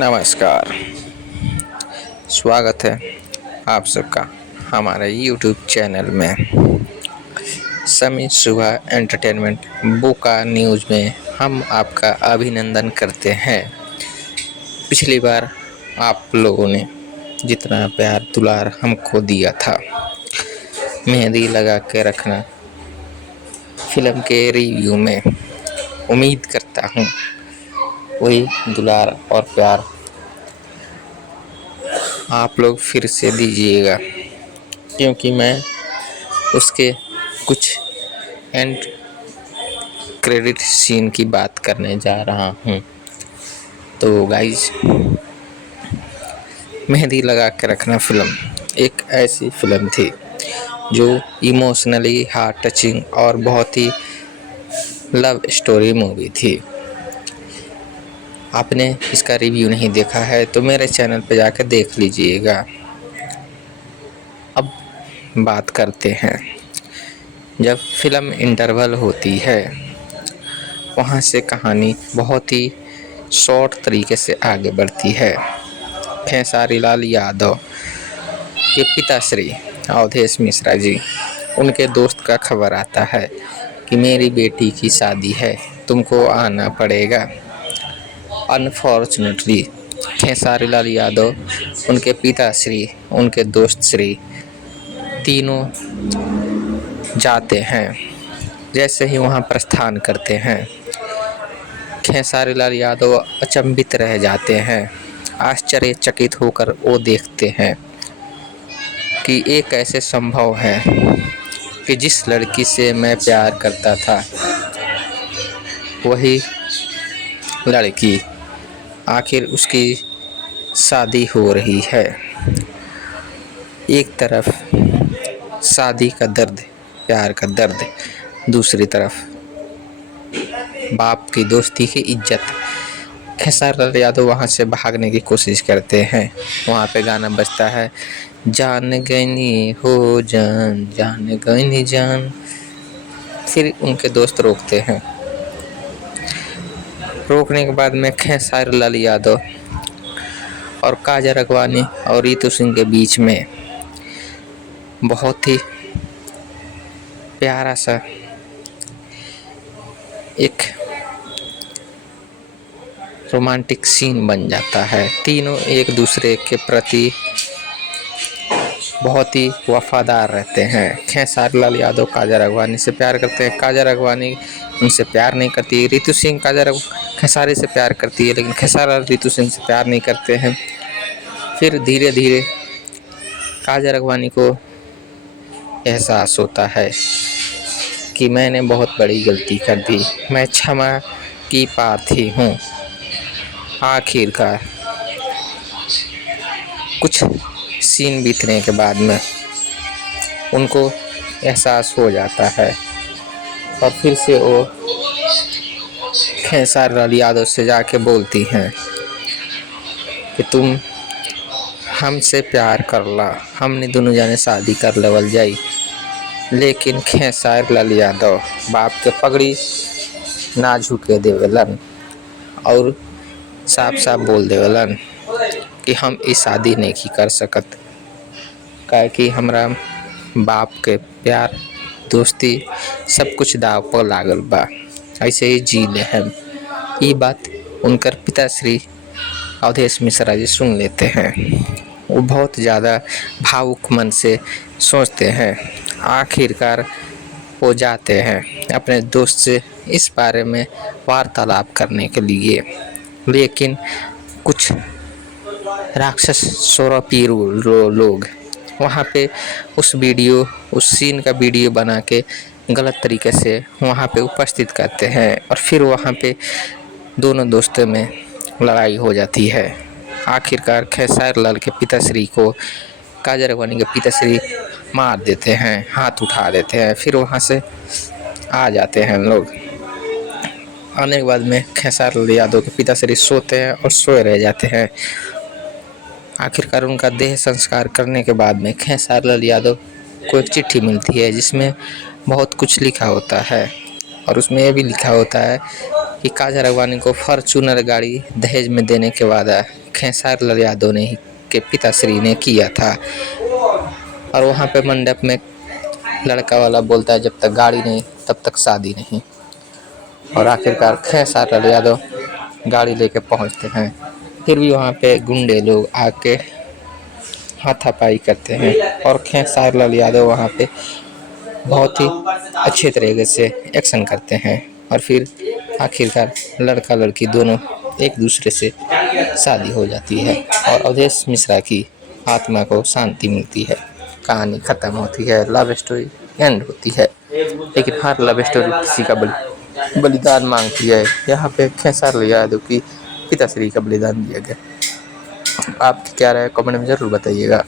नमस्कार, स्वागत है आप सबका हमारे YouTube चैनल में। समीर सुबह एंटरटेनमेंट बुका न्यूज़ में हम आपका अभिनंदन करते हैं। पिछली बार आप लोगों ने जितना प्यार दुलार हमको दिया था, मेहंदी लगा के रखना फिल्म के रिव्यू में, उम्मीद करता हूँ वही दुलार और प्यार आप लोग फिर से दीजिएगा, क्योंकि मैं उसके कुछ एंड क्रेडिट सीन की बात करने जा रहा हूँ। तो गाइज, मेहंदी लगा के रखना फिल्म एक ऐसी फिल्म थी जो इमोशनली हार्ट टचिंग और बहुत ही लव स्टोरी मूवी थी। आपने इसका रिव्यू नहीं देखा है तो मेरे चैनल पे जाकर देख लीजिएगा। अब बात करते हैं, जब फिल्म इंटरवल होती है वहाँ से कहानी बहुत ही शॉर्ट तरीके से आगे बढ़ती है। खेसारी लाल यादव के पिताश्री अवधेश मिश्रा जी, उनके दोस्त का खबर आता है कि मेरी बेटी की शादी है, तुमको आना पड़ेगा। अनफॉर्चुनेटली खेसारी लाल यादव, उनके पिताश्री, उनके दोस्त श्री तीनों जाते हैं। जैसे ही वहाँ प्रस्थान करते हैं, खेसारी लाल यादव अचंभित रह जाते हैं। आश्चर्यचकित होकर वो देखते हैं कि ये कैसे संभव है कि जिस लड़की से मैं प्यार करता था वही लड़की आखिर उसकी शादी हो रही है। एक तरफ शादी का दर्द, प्यार का दर्द, दूसरी तरफ बाप की दोस्ती की इज्जत। खेसारी लाल यादव वहाँ से भागने की कोशिश करते हैं। वहाँ पे गाना बजता है, जान गई हो जान, जान गई जान। फिर उनके दोस्त रोकते हैं। रोकने के बाद में खेसारी लाल यादव और काजल राघवानी और रितु सिंह के बीच में बहुत ही प्यारा सा एक रोमांटिक सीन बन जाता है। तीनों एक दूसरे के प्रति बहुत ही वफादार रहते हैं। खेसारी लाल यादव काजल राघवानी से प्यार करते हैं, काजल राघवानी उनसे प्यार नहीं करती। रितु सिंह खेसारी से प्यार करती है, लेकिन खेसारी लाल रितु सिंह से प्यार नहीं करते हैं। फिर धीरे धीरे काजल राघवानी को एहसास होता है कि मैंने बहुत बड़ी गलती कर दी, मैं क्षमा की प्रार्थी हूँ। आखिरकार कुछ सीन बीतने के बाद में उनको एहसास हो जाता है और फिर से वो खेसारी लाल यादव से जाके बोलती हैं कि तुम हमसे प्यार कर ला, हमने दोनों जाने शादी कर लेवल जाई। लेकिन खेसारी लाल यादव बाप के पगड़ी ना झुके देवेलन और साफ साफ बोल देवेलन कि हम इस शादी नहीं कर सकत, काहे कि हमरा बाप के प्यार, दोस्ती सब कुछ दाव पर लागल बा, ऐसे ही जी ले हम। ये बात उनकर पिताश्री अवधेश मिश्रा जी सुन लेते हैं। वो बहुत ज़्यादा भावुक मन से सोचते हैं। आखिरकार वो जाते हैं अपने दोस्त से इस बारे में वार्तालाप करने के लिए, लेकिन कुछ राक्षस स्वरूपी लोग वहाँ पे उस सीन का वीडियो बना के गलत तरीके से वहाँ पे उपस्थित करते हैं और फिर वहाँ पे दोनों दोस्तों में लड़ाई हो जाती है। आखिरकार खेसारी लाल के पिताश्री को काजल राघवानी के पिताश्री मार देते हैं, हाथ उठा देते हैं। फिर वहाँ से आ जाते हैं लोग। आने के बाद में खेसारी लाल यादव के पिताश्री सोते हैं और सोए रह जाते हैं। आखिरकार उनका देह संस्कार करने के बाद में खेसारी लाल यादव को एक चिट्ठी मिलती है जिसमें बहुत कुछ लिखा होता है और उसमें यह भी लिखा होता है कि काजल राघवानी को फॉर्च्यूनर गाड़ी दहेज में देने के वादा खेसार लाल यादव ने ही के पिताश्री ने किया था। और वहाँ पे मंडप में लड़का वाला बोलता है जब तक गाड़ी नहीं तब तक शादी नहीं। और आखिरकार खेसार लाल यादव गाड़ी लेके पहुँचते हैं। फिर भी वहाँ पे गुंडे लोग आके हाथापाई करते हैं और खेसार लाल यादव वहाँ पे बहुत ही अच्छे तरीके से एक्शन करते हैं। और फिर आखिरकार लड़का लड़की दोनों एक दूसरे से शादी हो जाती है और अवधेश मिश्रा की आत्मा को शांति मिलती है। कहानी ख़त्म होती है, लव स्टोरी एंड होती है। लेकिन हर लव स्टोरी किसी का बलिदान मांगती है। यहाँ पे खेसार लाल यादव की पिताश्री का बलिदान दिया गया। आपकी क्या राय कमेंट में ज़रूर बताइएगा।